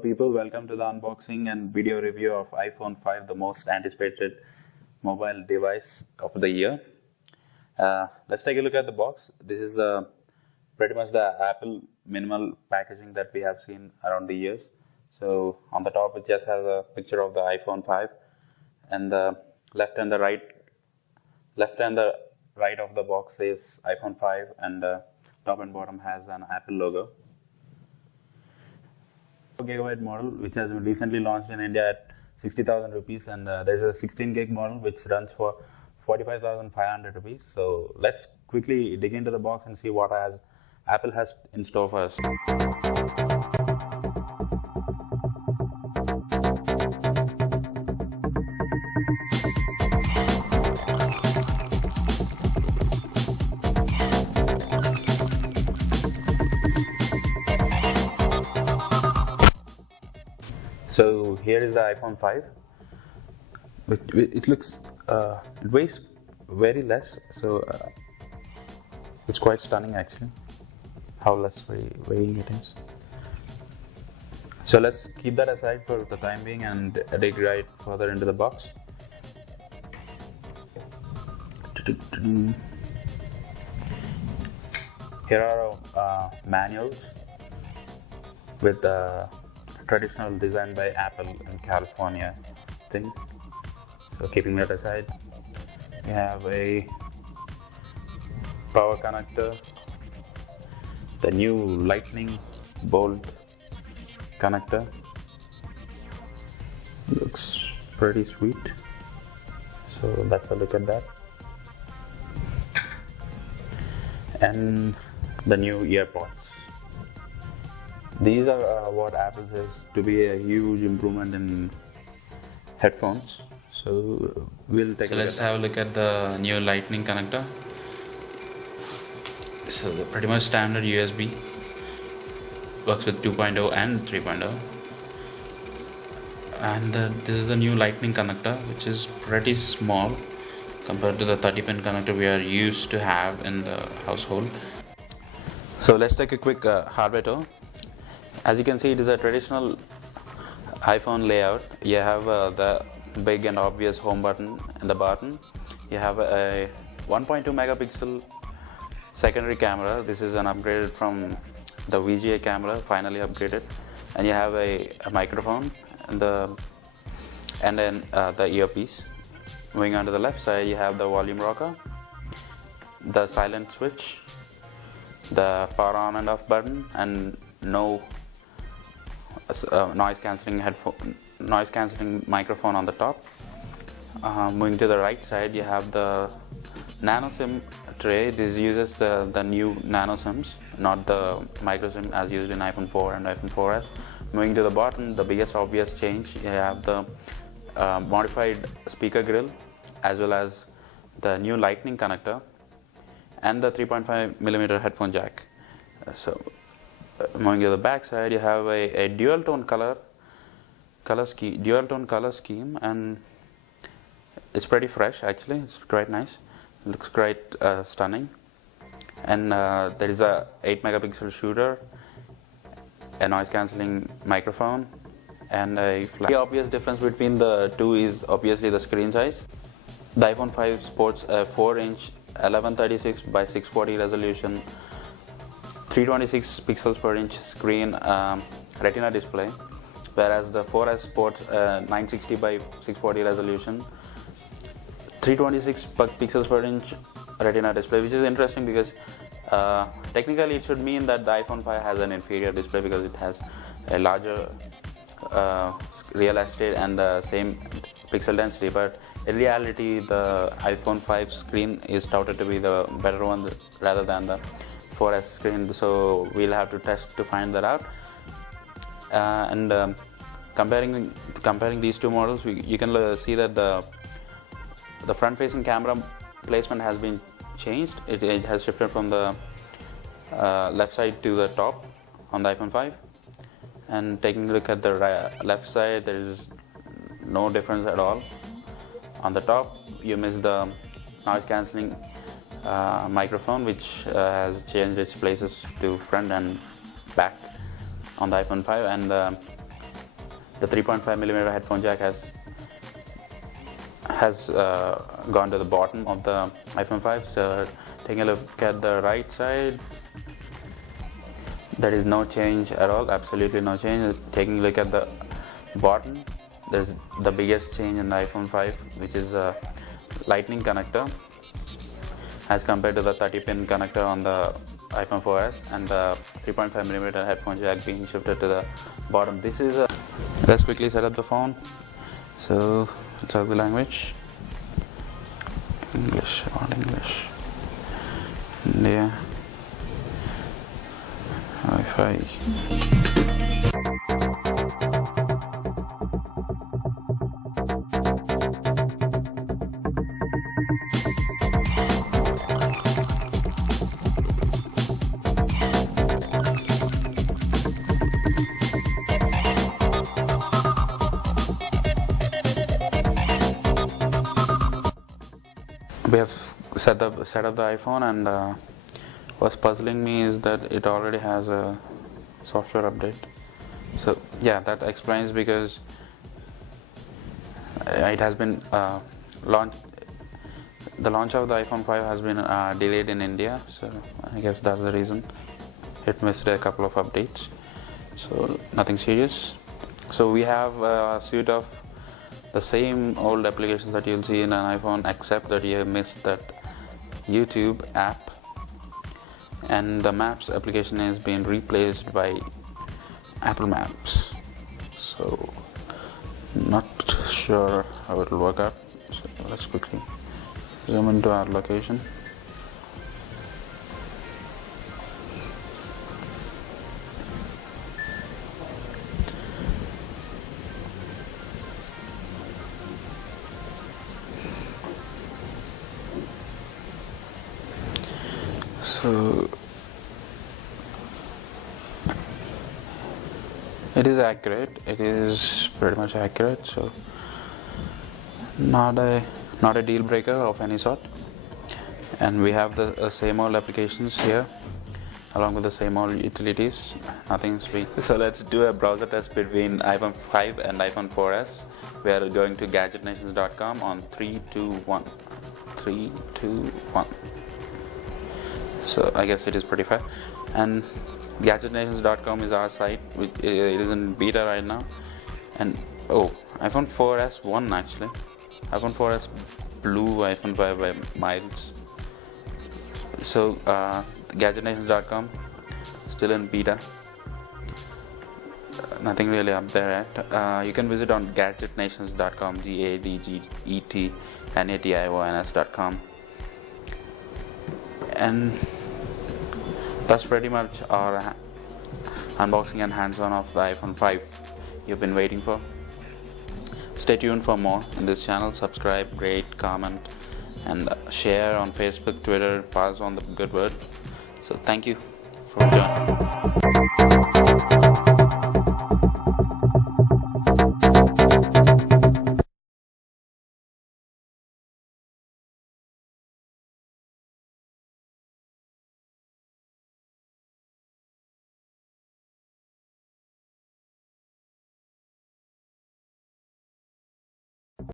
people, welcome to the unboxing and video review of iPhone 5, the most anticipated mobile device of the year. Let's take a look at the box. This is pretty much the Apple minimal packaging that we have seen around the years. So on the top it just has a picture of the iPhone 5, and the left and the right of the box says iPhone 5, and top and bottom has an Apple logo. 4GB model which has been recently launched in India at 60,000 rupees, and there's a 16GB model which runs for 45,500 rupees. So let's quickly dig into the box and see what Apple has in store for us. So here is the iPhone 5. It looks, it weighs very less, so it's quite stunning actually, how less weighing it is. So let's keep that aside for the time being and dig right further into the box. Here are our manuals with the traditional design by Apple in California thing. So keeping that aside, we have a power connector, the new lightning bolt connector. Looks pretty sweet. So that's a look at that. And the new earpods. These are what Apple says to be a huge improvement in headphones. So we'll take. So let's have a look at the new lightning connector. So pretty much standard USB. Works with 2.0 and 3.0. And this is a new lightning connector, which is pretty small compared to the 30-pin connector we are used to have in the household. So let's take a quick hardware tour. As you can see, it is a traditional iPhone layout. You have the big and obvious home button in the bottom. You have a 1.2 megapixel secondary camera. This is an upgraded from the VGA camera, finally upgraded. And you have a microphone and then the earpiece. Moving on to the left side, you have the volume rocker, the silent switch, the power on and off button, and no noise cancelling microphone on the top. Moving to the right side, you have the nano SIM tray. This uses the new nano SIMs, not the micro SIM as used in iPhone 4 and iPhone 4S. Moving to the bottom, the biggest obvious change, you have the modified speaker grill, as well as the new lightning connector and the 3.5mm headphone jack. Moving to the back side, you have a dual tone color scheme, and it's pretty fresh actually. It's quite nice. It looks quite stunning. And there is a 8 megapixel shooter, a noise cancelling microphone, and a flash. The obvious difference between the two is obviously the screen size. The iPhone 5 sports a 4-inch 1136 by 640 resolution 326 pixels per inch screen retina display, whereas the 4S sports 960 by 640 resolution 326 pixels per inch retina display, which is interesting because technically it should mean that the iPhone 5 has an inferior display because it has a larger real estate and the same pixel density, but in reality the iPhone 5 screen is touted to be the better one rather than the 4S screen. So we'll have to test to find that out. Comparing these two models, you can see that the front-facing camera placement has been changed. It has shifted from the left side to the top on the iPhone 5. And taking a look at the left side, there is no difference at all. On the top, you miss the noise cancelling microphone, which has changed its places to front and back on the iPhone 5, and the The 3.5mm headphone jack has gone to the bottom of the iPhone 5. So taking a look at the right side, there is no change at all, absolutely no change. Taking a look at the bottom, there's the biggest change in the iPhone 5, which is a lightning connector as compared to the 30-pin connector on the iPhone 4S, and the 3.5mm headphone jack being shifted to the bottom. This is let's quickly set up the phone. So let's have the language. English, not English. India. Wi-Fi. We have set up the iPhone, and what's puzzling me is that it already has a software update. So yeah, that explains because it has been launched. The launch of the iPhone 5 has been delayed in India, so I guess that's the reason it missed a couple of updates. So nothing serious. So we have a suite of the same old applications that you'll see in an iPhone, except that you have missed that YouTube app, and the Maps application is being replaced by Apple Maps. So not sure how it will work out. So let's quickly zoom into our location. So it is accurate. It is pretty much accurate. So not a deal breaker of any sort. And we have the same old applications here, along with the same old utilities. Nothing sweet. So let's do a browser test between iPhone 5 and iPhone 4S. We are going to gadgetnations.com on 3, 2, 1. 3, 2, 1. So I guess it is pretty fair. And gadgetnations.com is our site. It is in beta right now. And oh, iPhone 4S won actually. iPhone 4S blew iPhone 5 by miles. So gadgetnations.com still in beta. Nothing really up there yet. You can visit on gadgetnations.com, gadgetnations.com. And that's pretty much our unboxing and hands-on of the iPhone 5 you've been waiting for. Stay tuned for more in this channel. Subscribe, rate, comment, and share on Facebook, Twitter. Pass on the good word. So thank you for joining.